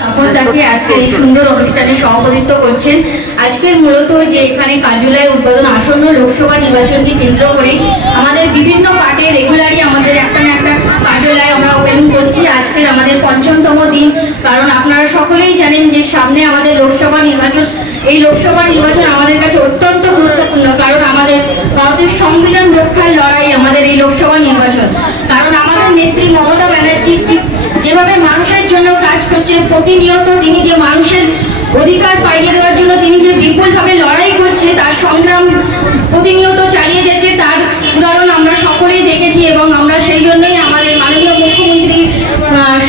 সকলকে আজকের এই সুন্দর অনুষ্ঠানে সভাপতিত্ব করছেন। আজকের মূলত যে এখানে কার্যালয় উদ্বোধন আসন্ন লোকসভা নির্বাচনকে কেন্দ্র করে আমাদের বিভিন্ন পার্টে রেগুলারই আমাদের একটা না একটা কার্যালয় আমরা ওপেনিং করছি। আজকের আমাদের ৫ম দিন, কারণ আপনারা সকলেই জানেন যে সামনে আমাদের লোকসভা নির্বাচন। এই লোকসভা নির্বাচন আমাদের কাছে অত্যন্ত গুরুত্বপূর্ণ, কারণ আমাদের ভারতের সংবিধান রক্ষার লড়াই আমাদের এই লোকসভা নির্বাচন। কারণ আমাদের নেত্রী মমতা ব্যানার্জি যেভাবে মানুষের জন্য কাজ করছে, প্রতিনিয়ত তিনি যে মানুষের অধিকার পাইয়ে দেওয়ার জন্য তিনি যে বিপুলভাবে লড়াই করছে, তার সংগ্রাম প্রতিনিয়ত চালিয়ে যাচ্ছে, তার উদাহরণ আমরা সকলেই দেখেছি। এবং আমরা সেই জন্যই আমাদের মাননীয় মুখ্যমন্ত্রীর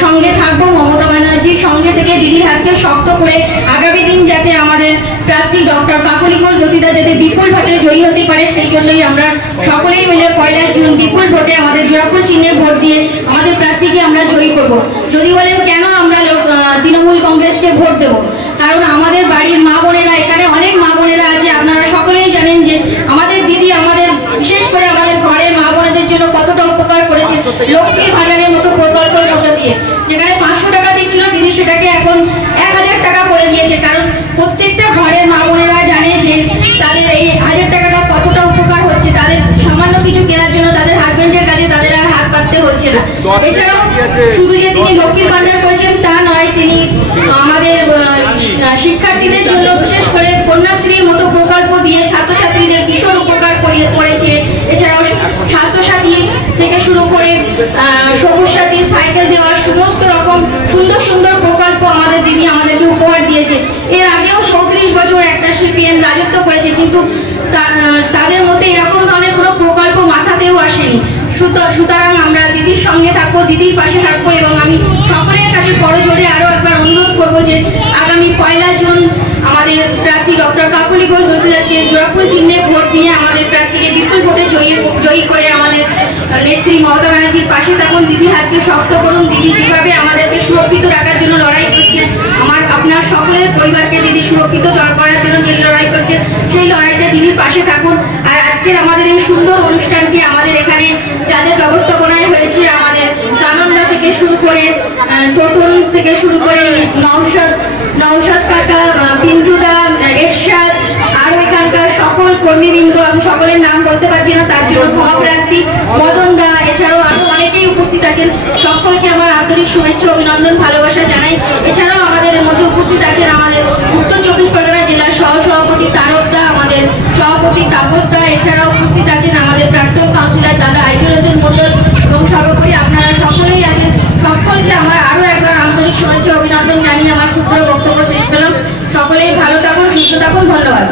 সঙ্গে থাকবো, মমতা ব্যানার্জির সঙ্গে থেকে দিদির হাতকে শক্ত করে আগামী দিন যাতে আমাদের প্রার্থী ডক্টর কাকলি ঘোষ জ্যোতিদা যাতে বিপুল ভোটে জয়ী হতে পারে, সেই জন্যই আমরা সকলেই মিলে 1 জুন বিপুল ভোটে আমাদের জোড়াফুল চিহ্নে ভোট দিয়ে আমাদের প্রার্থীকে আমরা জয়ী করব। যদি বলেন কেন আমরা তৃণমূল কংগ্রেসকে ভোট দেব, কারণ আমাদের বাড়ির মা বোনেরা, এখানে অনেক মা বোনেরা আছে, আপনারা সকলেই জানেন যে আমাদের দিদি আমাদের বিশেষ করে আমাদের ঘরের মা বোনেদের জন্য কতটা উপকার করেছে লক্ষ্মীর ভাণ্ডারের মতো প্রকল্পের মধ্যে দিয়ে। যেখানে 500 টাকা দিচ্ছিল দিদি, সেটাকে এখন 1000 টাকা করে দিয়েছে। কারণ প্রত্যেকটা ঘরের মা বোনেরা জানে যে তাদের এই 1000 টাকাটা কতটা উপকার হচ্ছে, তাদের সামান্য কিছু কেনার জন্য তাদের হাজবেন্ডের কাছে তাদের আর হাত পাততে হচ্ছে না। এছাড়াও শুধু যে তিনি লক্ষ্মীর ভাণ্ডার করেছেন তা নয়, তিনি আমাদের শিক্ষার্থীদের জন্য বিশেষ করে কন্যাশ্রীর মতো প্রকল্প দিয়ে ছাত্রছাত্রীদের ভীষণ উপকার করেছে। এছাড়াও ছাত্রসাথী থেকে শুরু করে সবুজ সাথী, সাইকেল দেওয়ার সমস্ত রকম সুন্দর সুন্দর প্রকল্প আমাদের দিদি আমাদেরকে উপহার দিয়েছে। এর আগেও 34 বছর একটা সিপিএম রাজত্ব করেছে, কিন্তু তাদের মধ্যে এরকম ধরনের কোনো প্রকল্প মাথাতেও আসেনি। সুতরাং আমরা দিদির সঙ্গে থাকবো, দিদির পাশে থাকবো। এবং আমি সকলের কাছে করজোড়ে আরো একবার অনুরোধ করবো যে আগামী 1 জুন আমাদের প্রার্থী ডক্টর কাকলি ঘোষ জ্যোতিদাকে জোড়াফুল চিহ্নে ভোট দিয়ে আমাদের প্রার্থীকে বিপুল ভোটে জয়ী করে আমাদের নেত্রী মমতা ব্যানার্জির পাশে থাকুন, দিদির হাতকে শক্ত করুন। দিদি যেভাবে আমাদেরকে সুরক্ষিত রাখার জন্য লড়াই করছেন, আপনার সকলের পরিবারকে দিদি সুরক্ষিত করার জন্য যে লড়াই করছেন, সেই লড়াইতে দিদির পাশে থাকুন। আর আজকের আমাদের এই সুন্দর অনুষ্ঠানটি আমাদের এখানে যাদের ব্যবস্থাপনায় হয়েছে, আমাদের কানন্দা থেকে শুরু করে তোতন থেকে শুরু করে নওশাদ কাকা, পিন্টুদা, এরশাদ, আরো এখানকার সকল কর্মীবৃন্দ, আমি সকলের নাম বলতে পারছি না, তার জন্য ক্ষমাপ্রার্থী, মদন দা, এছাড়াও আরো অনেকেই উপস্থিত আছেন। সকলকে আমার আন্তরিক শুভেচ্ছা অভিনন্দন ভালোবাসা জানাই। এছাড়াও আমাদের মধ্যে উপস্থিত আছেন আমাদের উত্তর 24 পরগনা জেলার সহসভাপতি তারক দা, আমাদের সভাপতি তাপস দা, এছাড়াও উপস্থিত আছেন আমাদের প্রাক্তন কাউন্সিলর দাদা আইজুল হোসেন মন্ডল এবং সর্বোপরি আপনারা সকলেই আছেন। সকলকে আমার আরো একবার আন্তরিক শুভেচ্ছা অভিনন্দন জানিয়ে আমার ক্ষুদ্র বক্তব্য শেষ করলাম। সকলেই ভালো থাকুন, সুস্থ থাকুন, ধন্যবাদ।